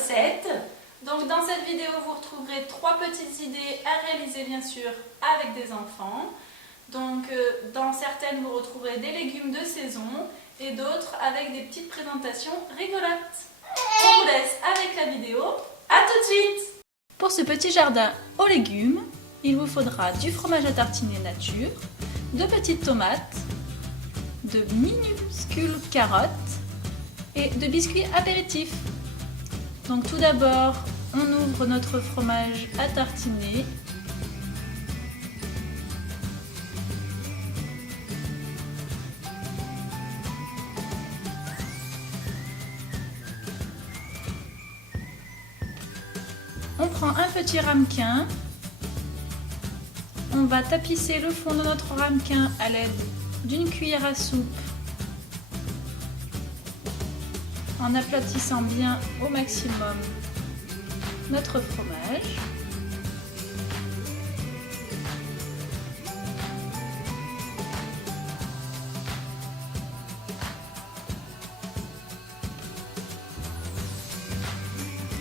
recette. Donc dans cette vidéo, vous retrouverez 3 petites idées à réaliser bien sûr avec des enfants. Donc dans certaines, vous retrouverez des légumes de saison et d'autres avec des petites présentations rigolotes. On vous laisse avec la vidéo. À tout de suite! Pour ce petit jardin aux légumes, il vous faudra du fromage à tartiner nature, de petites tomates, de minuscules carottes et de biscuits apéritifs. Donc tout d'abord, on ouvre notre fromage à tartiner. On prend un petit ramequin. On va tapisser le fond de notre ramequin à l'aide d'une cuillère à soupe en aplatissant bien au maximum notre fromage.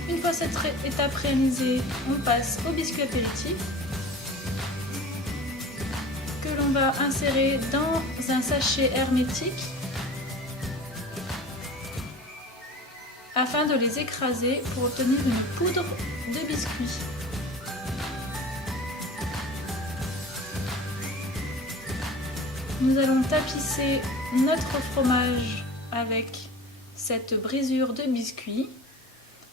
Une fois cette étape réalisée, on passe au biscuit apéritif que l'on va insérer dans un sachet hermétique afin de les écraser pour obtenir une poudre de biscuit. Nous allons tapisser notre fromage avec cette brisure de biscuit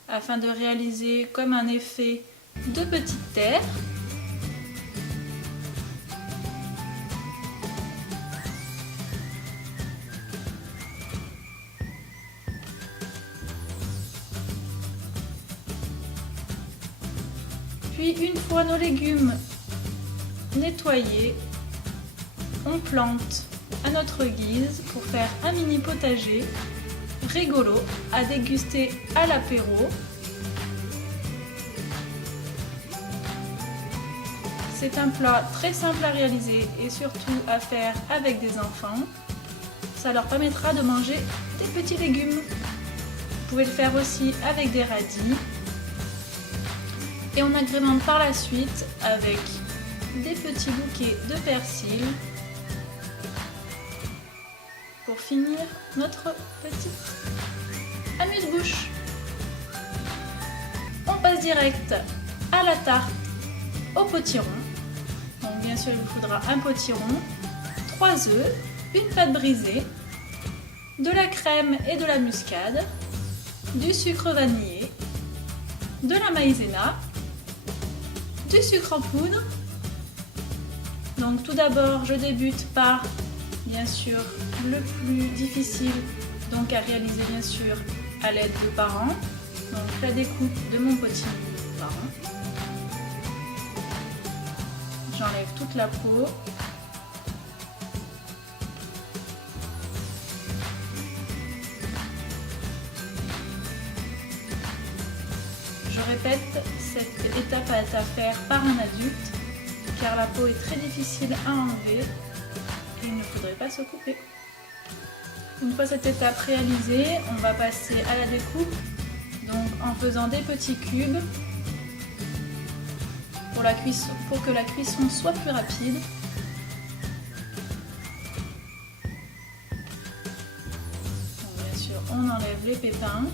afin de réaliser comme un effet de petites terres. Puis une fois nos légumes nettoyés, on plante à notre guise pour faire un mini potager rigolo à déguster à l'apéro. C'est un plat très simple à réaliser et surtout à faire avec des enfants. Ça leur permettra de manger des petits légumes. Vous pouvez le faire aussi avec des radis. Et on agrémente par la suite avec des petits bouquets de persil pour finir notre petit amuse-bouche. On passe direct à la tarte au potiron. Donc bien sûr il vous faudra un potiron, 3 œufs, une pâte brisée, de la crème et de la muscade, du sucre vanillé, de la maïzena, du sucre en poudre. Donc tout d'abord je débute par bien sûr le plus difficile, donc à réaliser bien sûr à l'aide de parents. Donc la découpe de mon petit parent. J'enlève toute la peau. Je répète, cette étape est à faire par un adulte car la peau est très difficile à enlever et il ne faudrait pas se couper. Une fois cette étape réalisée, on va passer à la découpe, donc en faisant des petits cubes pour que la cuisson soit plus rapide. Donc, bien sûr, on enlève les pépins.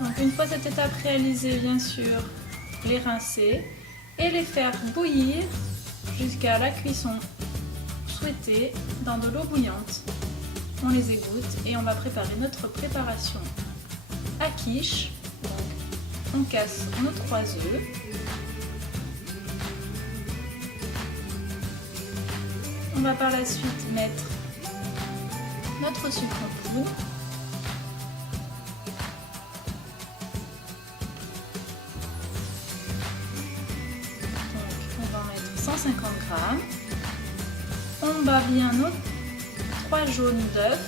Donc une fois cette étape réalisée, bien sûr, les rincer et les faire bouillir jusqu'à la cuisson souhaitée dans de l'eau bouillante. On les égoutte et on va préparer notre préparation à quiche. Donc, on casse nos 3 œufs. On va par la suite mettre notre sucre en poudre. Donc on va en mettre 150 grammes. On bat bien nos 3 jaunes d'œufs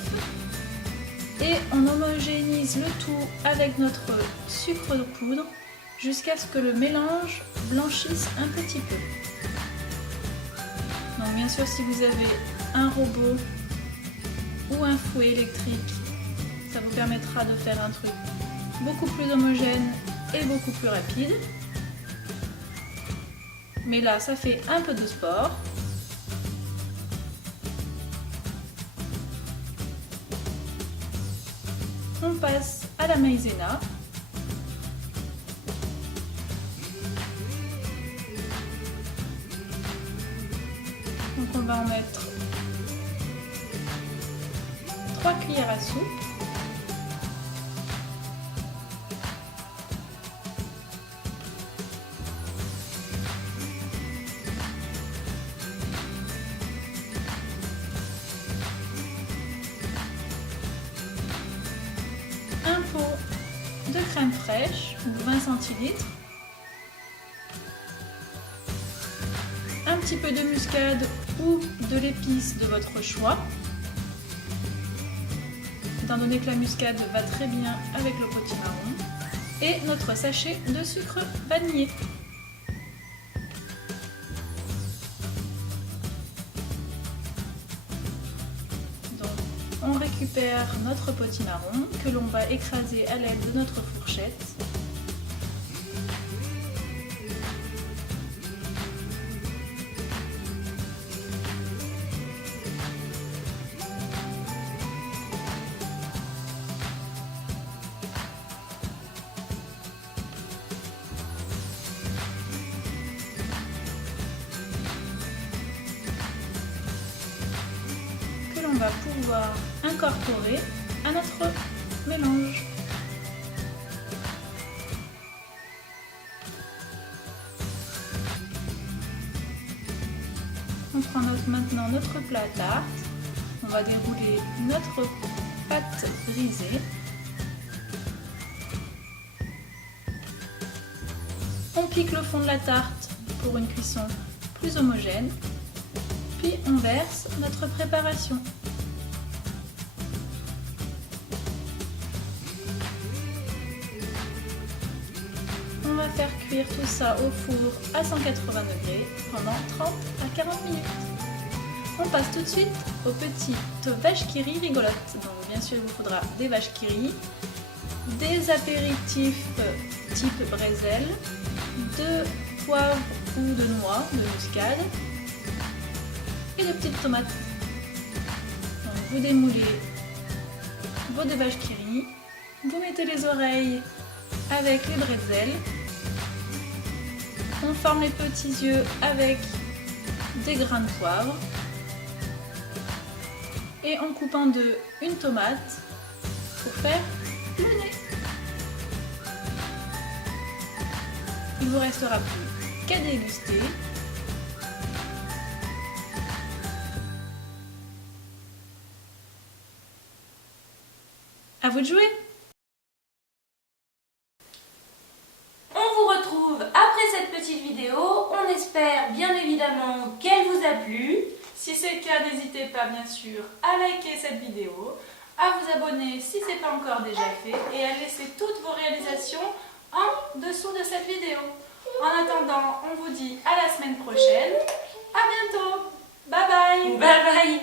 et on homogénise le tout avec notre sucre de poudre jusqu'à ce que le mélange blanchisse un petit peu. Donc bien sûr, si vous avez un robot ou un fouet électrique, ça vous permettra de faire un truc beaucoup plus homogène et beaucoup plus rapide. Mais là, ça fait un peu de sport. On passe à la maïzena. Donc on va en mettre 3 cuillères à soupe. Un pot de crème fraîche, 20 centilitres. Un petit peu de muscade ou de l'épice de votre choix. Étant donné que la muscade va très bien avec le potimarron. Et notre sachet de sucre vanillé. Donc, on récupère notre potimarron que l'on va écraser à l'aide de notre fourchette. On va pouvoir incorporer à notre mélange. On prend maintenant notre plat à tarte, on va dérouler notre pâte brisée. On pique le fond de la tarte pour une cuisson plus homogène, puis on verse notre préparation. On va faire cuire tout ça au four à 180 degrés pendant 30 à 40 minutes. On passe tout de suite aux petites vaches qui rient rigolotes. Donc bien sûr il vous faudra des vaches qui rient, des apéritifs type brézel, de poivre ou de noix, de muscade et de petites tomates. Donc vous démoulez vos deux vaches qui rient, vous mettez les oreilles avec les bretzels. On forme les petits yeux avec des grains de poivre. Et on coupe en deux une tomate pour faire le nez. Il ne vous restera plus qu'à déguster. À vous de jouer! On espère bien évidemment qu'elle vous a plu. Si c'est le cas, n'hésitez pas bien sûr à liker cette vidéo, à vous abonner si ce n'est pas encore déjà fait et à laisser toutes vos réalisations en dessous de cette vidéo. En attendant, on vous dit à la semaine prochaine. À bientôt. Bye bye. Bye bye.